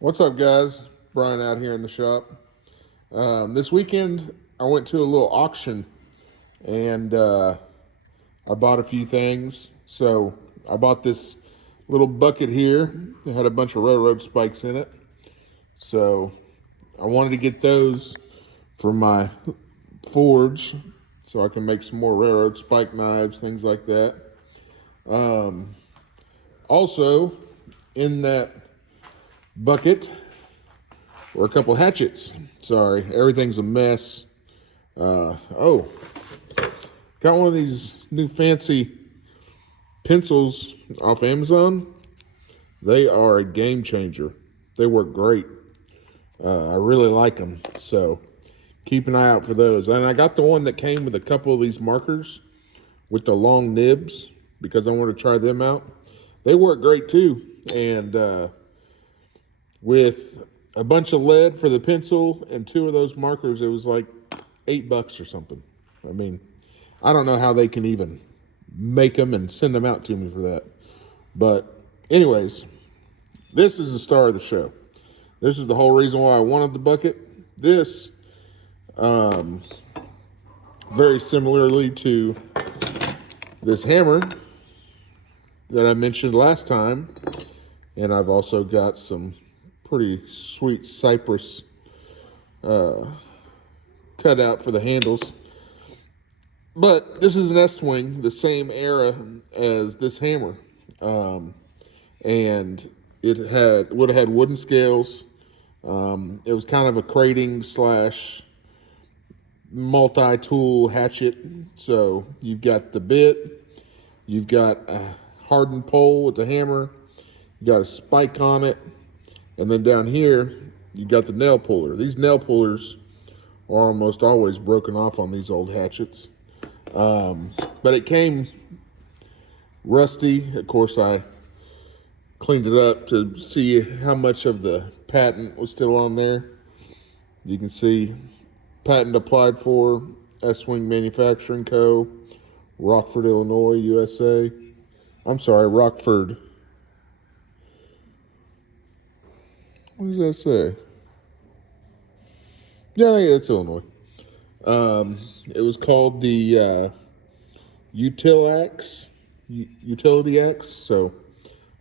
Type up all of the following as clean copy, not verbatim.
What's up, guys? Brian out here in the shop. This weekend, I went to a little auction and I bought a few things. So I bought this little bucket here. It had a bunch of railroad spikes in it. So I wanted to get those for my forge so I can make some more railroad spike knives, things like that. Also, in that bucket or a couple hatchets. Sorry, everything's a mess. Oh, got one of these new fancy pencils off Amazon. They are a game changer. They work great. I really like them. So keep an eye out for those. And I got the one that came with a couple of these markers with the long nibs because I want to try them out. They work great too. And with a bunch of lead for the pencil and two of those markers, it was like $8 or something. I mean, I don't know how they can even make them and send them out to me for that. But anyways, this is the star of the show. This is the whole reason why I wanted the bucket. This, very similarly to this hammer that I mentioned last time, and I've also got some pretty sweet cypress cut out for the handles. But this is an Estwing, the same era as this hammer. And it would have had wooden scales. It was kind of a crating slash multi-tool hatchet. So you've got the bit, you've got a hardened pole with the hammer, you got a spike on it, and then down here, you got the nail puller. These nail pullers are almost always broken off on these old hatchets. But it came rusty. Of course, I cleaned it up to see how much of the patent was still on there. You can see patent applied for, Estwing Manufacturing Co., Rockford, Illinois, USA. I'm sorry, Rockford. What does that say? Yeah, it's Illinois. It was called the Utility X, so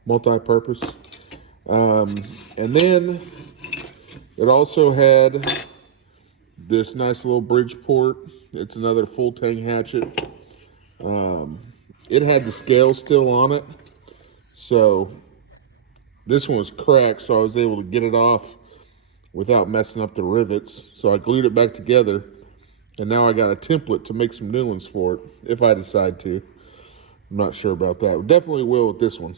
multi-purpose. And then it also had this nice little Bridgeport. It's another full tang hatchet. It had the scale still on it, so this one was cracked, so I was able to get it off without messing up the rivets. So I glued it back together, and now I got a template to make some new ones for it, if I decide to. I'm not sure about that. Definitely will with this one.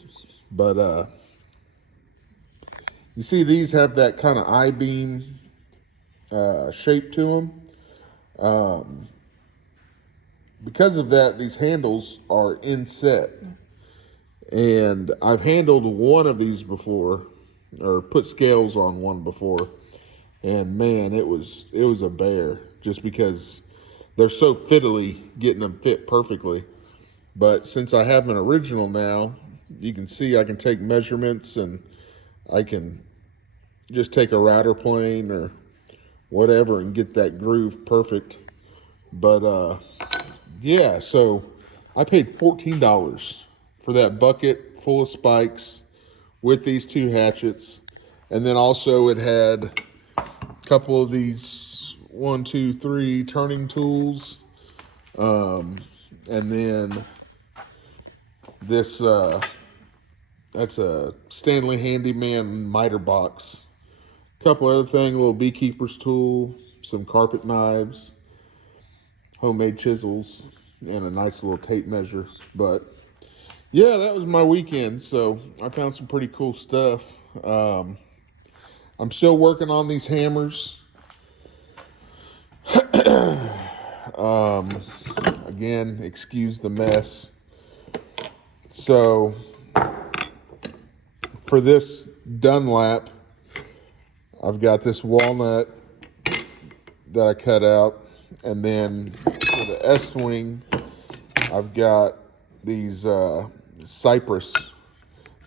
But you see these have that kind of I-beam shape to them. Because of that, these handles are inset. And I've handled one of these before, or put scales on one before, and man, it was a bear, just because they're so fiddly getting them fit perfectly. But since I have an original now, you can see I can take measurements, and I can just take a router plane or whatever and get that groove perfect. But yeah, so I paid $14 for that bucket full of spikes with these two hatchets. And then also it had a couple of these 1, 2, 3 turning tools. And then this, that's a Stanley Handyman miter box. A couple other things, a little beekeeper's tool, some carpet knives, homemade chisels, and a nice little tape measure. But yeah, that was my weekend. So I found some pretty cool stuff. I'm still working on these hammers. Again, excuse the mess. So for this Dunlap, I've got this walnut that I cut out. And then for the Estwing, I've got these cypress.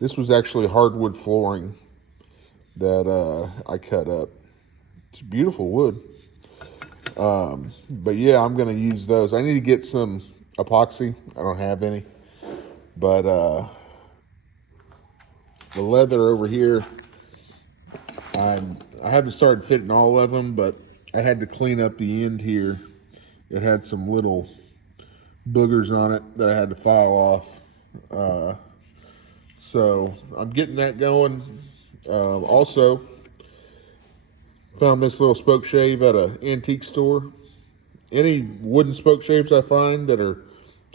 This was actually hardwood flooring that I cut up. It's beautiful wood. But yeah, I'm going to use those. I need to get some epoxy. I don't have any. But the leather over here, I haven't started fitting all of them, but I had to clean up the end here. It had some little boogers on it that I had to file off. So I'm getting that going. Also, found this little spoke shave at an antique store. Any wooden spoke shaves I find that are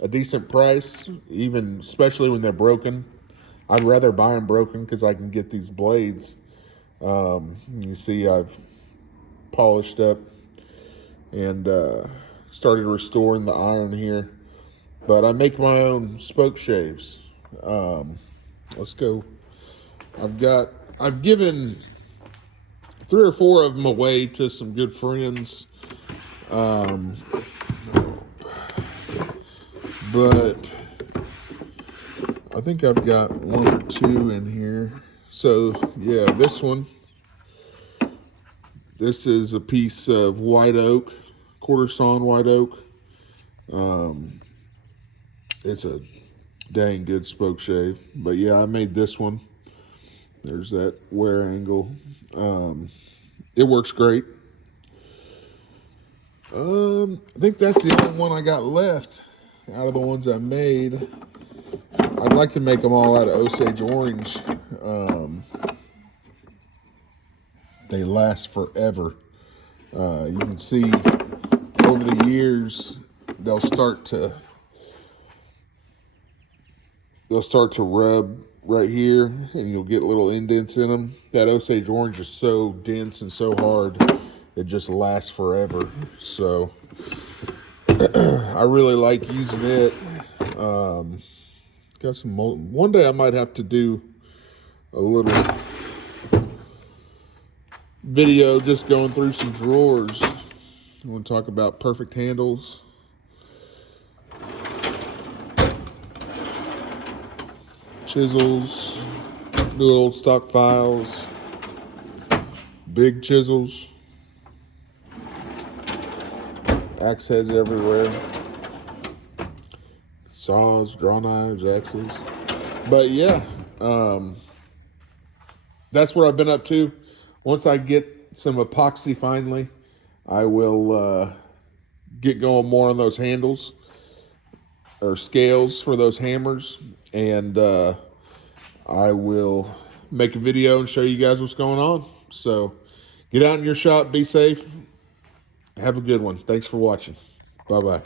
a decent price, even especially when they're broken, I'd rather buy them broken because I can get these blades. You see I've polished up and started restoring the iron here. But I make my own spoke shaves. Let's go. I've given 3 or 4 of them away to some good friends. But I think I've got 1 or 2 in here. So yeah, this one. This is a piece of white oak, quarter sawn white oak. It's a dang good spoke shave. But yeah, I made this one. There's that wear angle. It works great. I think that's the only one I got left out of the ones I made. I'd like to make them all out of Osage orange. They last forever. You can see over the years they'll start to rub right here, and you'll get little indents in them. That Osage orange is so dense and so hard, it just lasts forever. So I really like using it. Got some mold. One day I might have to do a little video just going through some drawers. I want to talk about perfect handles. Chisels, new old stock files, big chisels, axe heads everywhere, saws, draw knives, axes. But yeah, that's what I've been up to. Once I get some epoxy finally, I will get going more on those handles or scales for those hammers, and I will make a video and show you guys what's going on. So get out in your shop, be safe, have a good one. Thanks for watching. Bye-bye.